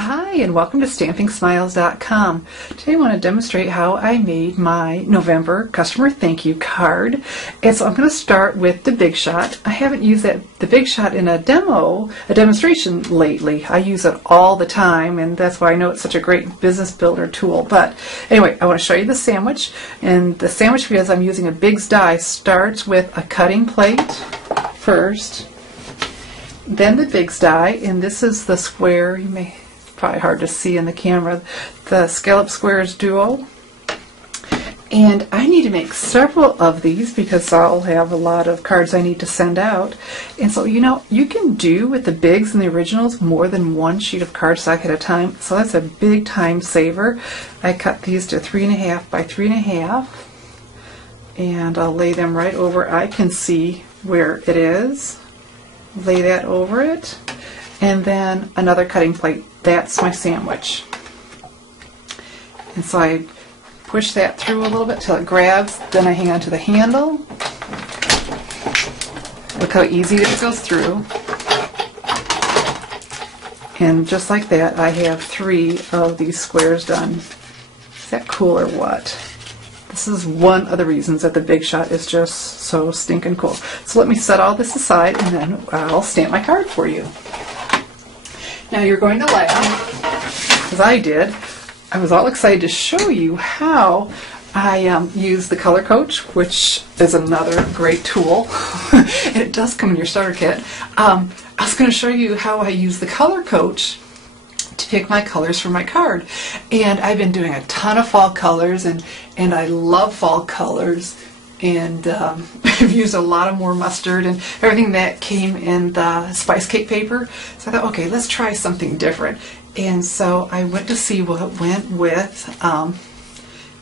Hi, and welcome to StampingSmiles.com. Today I want to demonstrate how I made my November customer thank you card. And so I'm going to start with the Big Shot. I haven't used the Big Shot in a demonstration lately. I use it all the time, and that's why I know it's such a great business builder tool. But anyway, I want to show you the sandwich. And the sandwich, because I'm using a Big's die, starts with a cutting plate first, then the Big's die, and this is the square. Probably hard to see in the camera, the Scallop Squares Duo. And I need to make several of these because I'll have a lot of cards I need to send out. And so, you can do with the Bigs and the originals more than one sheet of cardstock at a time. So that's a big time saver. I cut these to 3.5 by 3.5. And I'll lay them right over. I can see where it is. Lay that over it. And then another cutting plate. That's my sandwich. And so I push that through a little bit till it grabs, then I hang on to the handle. Look how easy it goes through. And just like that, I have 3 of these squares done. Is that cool or what? This is one of the reasons that the Big Shot is just so stinking cool. So let me set all this aside and then I'll stamp my card for you. Now you're going to laugh, as I did. I was all excited to show you how I use the Color Coach, which is another great tool, and it does come in your starter kit. I was going to show you how I use the Color Coach to pick my colors for my card. And I've been doing a ton of fall colors, and I love fall colors. And I've used a lot of more mustard and everything that came in the spice cake paper. So I thought, okay, let's try something different. And so I went to see what went with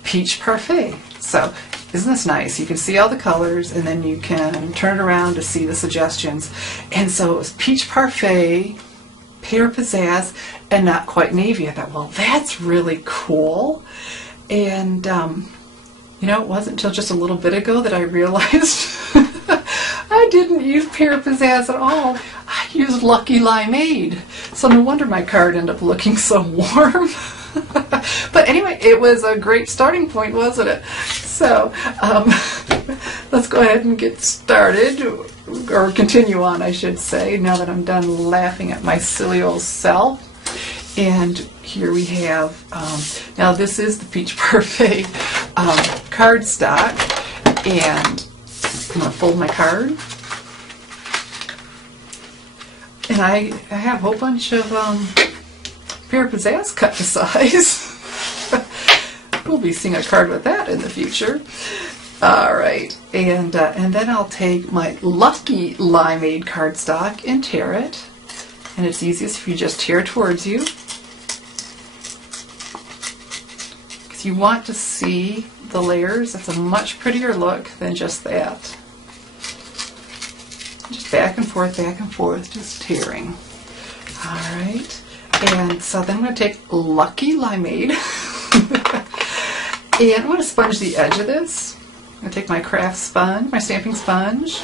Peach Parfait. So isn't this nice? You can see all the colors and then you can turn it around to see the suggestions. And so it was Peach Parfait, Pear Pizzazz, and Not Quite Navy. I thought, well, that's really cool. And it wasn't until just a little bit ago that I realized I didn't use Pear Pizzazz at all. I used Lucky Limeade. So no wonder my card ended up looking so warm. But anyway, it was a great starting point, wasn't it? So let's go ahead and get started, or continue on, I should say, now that I'm done laughing at my silly old self. And here we have, now this is the Peach Parfait cardstock, and I'm going to fold my card. And I have a whole bunch of Pear Pizzazz cut to size. We'll be seeing a card with that in the future. Alright, and then I'll take my Lucky Limeade cardstock and tear it. And it's easiest if you just tear towards you. Because you want to see the layers. It's a much prettier look than just that. Just back and forth, just tearing. Alright. And so then I'm going to take Lucky Limeade. And I'm going to sponge the edge of this. I'm going to take my craft sponge, my stamping sponge.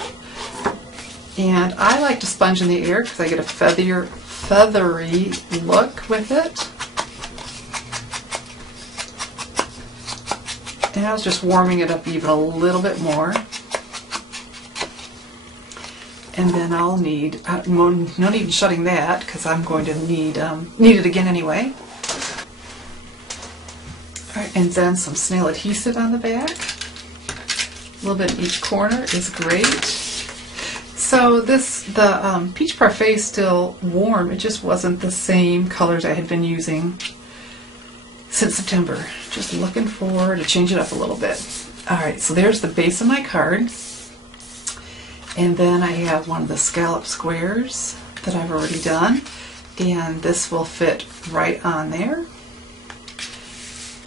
And I like to sponge in the air because I get a feathery look with it. And I was just warming it up even a little bit more. And then I'll need, no need in shutting that because I'm going to need it again anyway. Alright, and then some snail adhesive on the back. A little bit in each corner is great. So the Peach Parfait is still warm. It just wasn't the same colors I had been using since September. Just looking forward to change it up a little bit. Alright, so there's the base of my card. And then I have one of the scallop squares that I've already done. And this will fit right on there.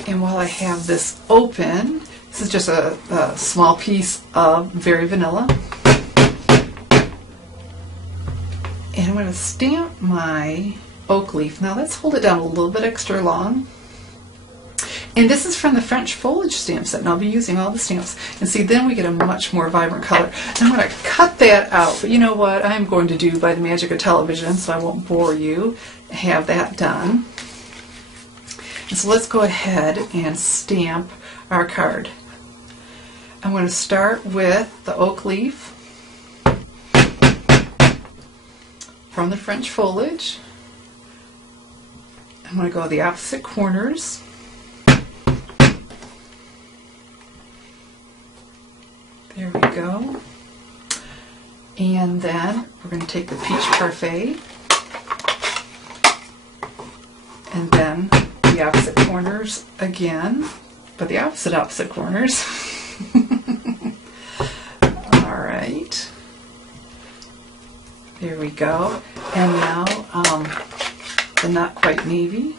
And while I have this open, this is just a small piece of Very Vanilla. And I'm going to stamp my oak leaf. Now let's hold it down a little bit extra long. And this is from the French Foliage stamp set, and I'll be using all the stamps. And see, then we get a much more vibrant color. I'm going to cut that out, but you know what I'm going to do by the magic of television, so I won't bore you, have that done. And so let's go ahead and stamp our card. I'm going to start with the oak leaf from the French foliage. I'm going to go the opposite corners. There we go. And then we're going to take the peach parfait and then the opposite corners again, but the opposite corners. All right. There we go. And now the not quite navy,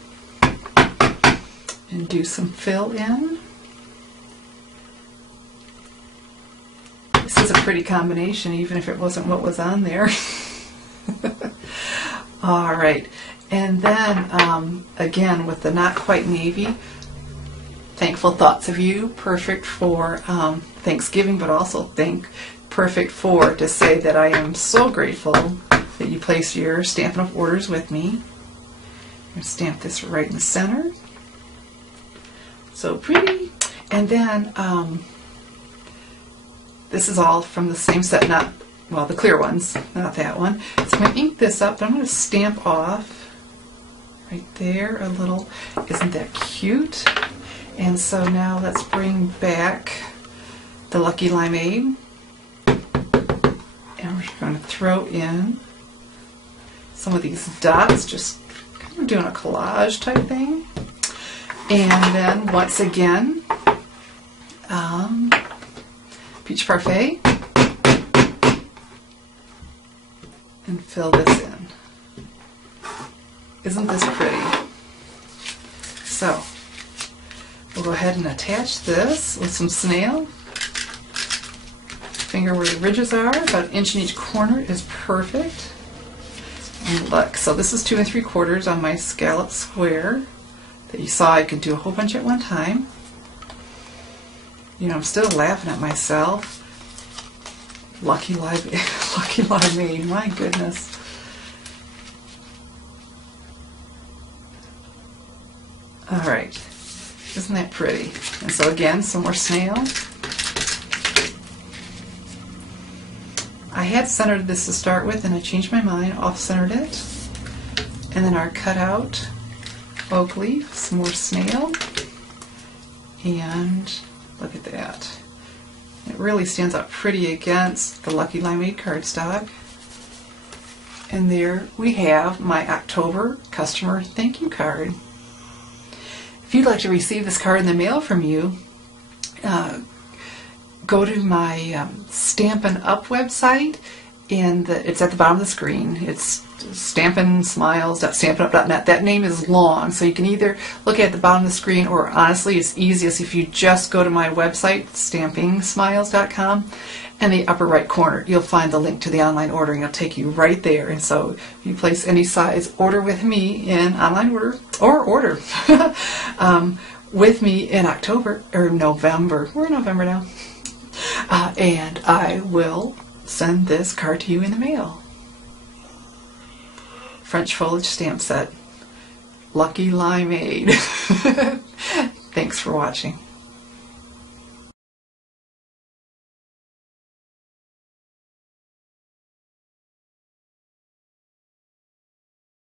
and do some fill in. This is a pretty combination, even if it wasn't what was on there. All right, and then again with the not quite navy, thankful thoughts of you, perfect for Thanksgiving, but also perfect for to say that I am so grateful that you place your Stampin' Up! Orders with me. I'm going to stamp this right in the center. So pretty. And then this is all from the same set, not, well, the clear ones, not that one. So I'm going to ink this up, but I'm going to stamp off right there a little. Isn't that cute? And so now let's bring back the Lucky Limeade. And we're going to throw in some of these dots, just kind of doing a collage type thing. And then once again, peach parfait, and fill this in. Isn't this pretty? So we'll go ahead and attach this with some snail. Finger where the ridges are, about 1 inch in each corner is perfect. And look, so this is 2 3/4 on my scallop square that you saw I could do a whole bunch at one time. You know, I'm still laughing at myself. Lucky Limeade, my goodness. All right, isn't that pretty? And so again, some more snail. I had centered this to start with, and I changed my mind, off-centered it. And then our cutout oak leaf, some more snail, and look at that. It really stands out pretty against the Lucky Limeade cardstock. And there we have my October customer thank you card. If you'd like to receive this card in the mail from you, go to my Stampin' Up! Website, and it's at the bottom of the screen. It's stampinsmiles.stampinup.net. That name is long, so you can either look at the bottom of the screen, or honestly, it's easiest if you just go to my website, stampingsmiles.com, and the upper right corner, you'll find the link to the online ordering. It'll take you right there. And so if you place any size order with me in online order, or order with me in October or November. We're in November now. And I will send this card to you in the mail. French foliage stamp set. Lucky Limeade. Thanks for watching.